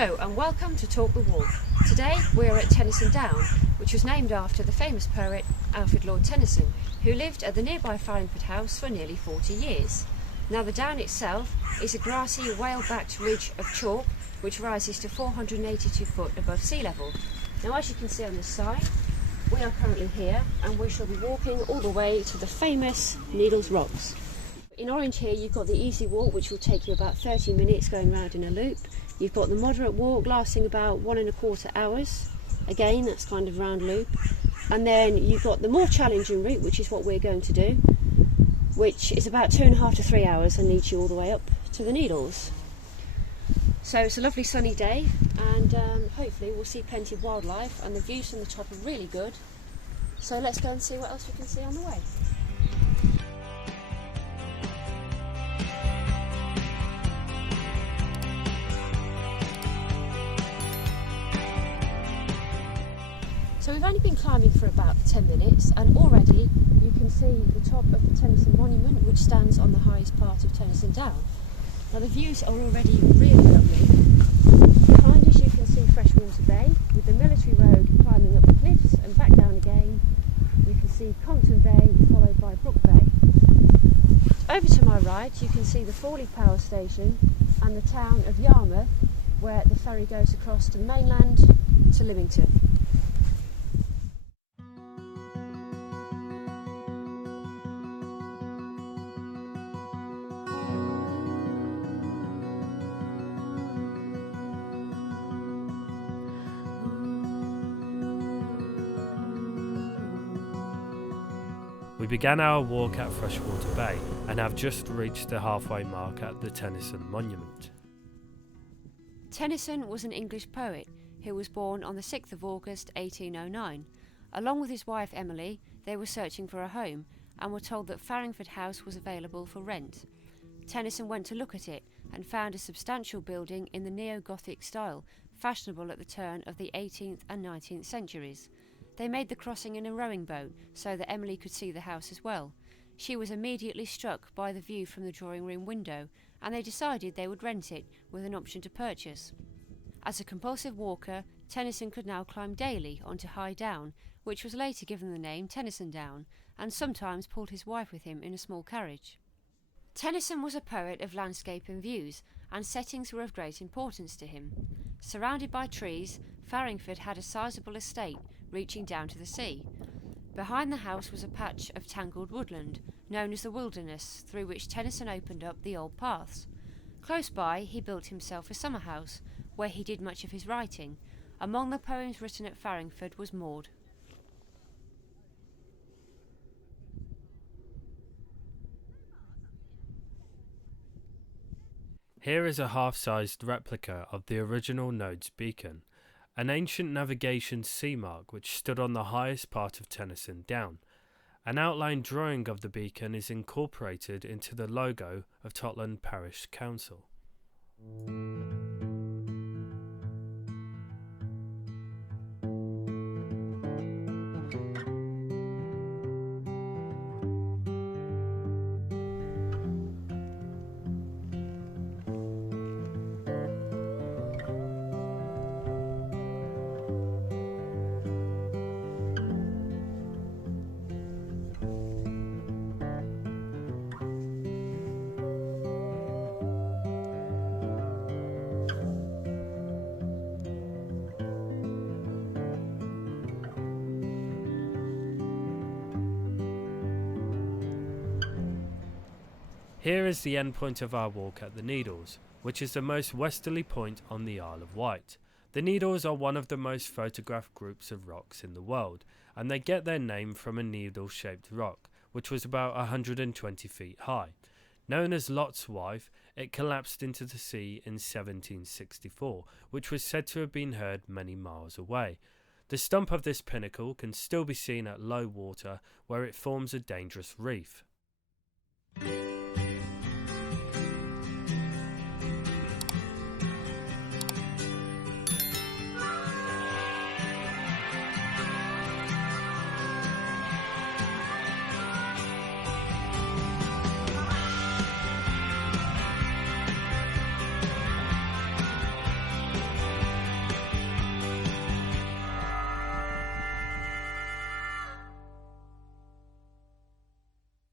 Hello and welcome to Talk the Walk. Today we are at Tennyson Down, which was named after the famous poet Alfred Tennyson, who lived at the nearby Farringford House for nearly 40 years. Now the down itself is a grassy whale-backed ridge of chalk which rises to 482 foot above sea level. Now as you can see on this side, we are currently here and we shall be walking all the way to the famous Needles Rocks. In orange here you've got the easy walk, which will take you about 30 minutes going round in a loop. You've got the moderate walk lasting about 1.25 hours. Again, that's kind of round loop. And then you've got the more challenging route, which is what we're going to do, which is about 2.5 to 3 hours and leads you all the way up to the Needles. So it's a lovely sunny day and hopefully we'll see plenty of wildlife, and the views from the top are really good. So let's go and see what else we can see on the way. So we've only been climbing for about 10 minutes and already you can see the top of the Tennyson Monument, which stands on the highest part of Tennyson Down. Now the views are already really lovely. Behind us you can see Freshwater Bay with the military road climbing up the cliffs and back down again. You can see Compton Bay followed by Brook Bay. Over to my right you can see the Fawley Power Station and the town of Yarmouth, where the ferry goes across to the mainland to Lymington. We began our walk at Freshwater Bay and have just reached the halfway mark at the Tennyson Monument. Tennyson was an English poet who was born on the 6th of August 1809. Along with his wife Emily, they were searching for a home and were told that Farringford House was available for rent. Tennyson went to look at it and found a substantial building in the neo-Gothic style, fashionable at the turn of the 18th and 19th centuries. They made the crossing in a rowing boat so that Emily could see the house as well. She was immediately struck by the view from the drawing room window, and they decided they would rent it with an option to purchase. As a compulsive walker, Tennyson could now climb daily onto High Down, which was later given the name Tennyson Down, and sometimes pulled his wife with him in a small carriage. Tennyson was a poet of landscape and views, and settings were of great importance to him. Surrounded by trees, Farringford had a sizable estate reaching down to the sea. Behind the house was a patch of tangled woodland, known as the wilderness, through which Tennyson opened up the old paths. Close by he built himself a summer house, where he did much of his writing. Among the poems written at Farringford was Maud. Here is a half-sized replica of the original Nodes beacon, an ancient navigation sea mark which stood on the highest part of Tennyson Down. An outline drawing of the beacon is incorporated into the logo of Totland Parish Council. Here is the end point of our walk at the Needles, which is the most westerly point on the Isle of Wight. The Needles are one of the most photographed groups of rocks in the world, and they get their name from a needle-shaped rock, which was about 120 feet high. Known as Lot's Wife, it collapsed into the sea in 1764, which was said to have been heard many miles away. The stump of this pinnacle can still be seen at low water, where it forms a dangerous reef.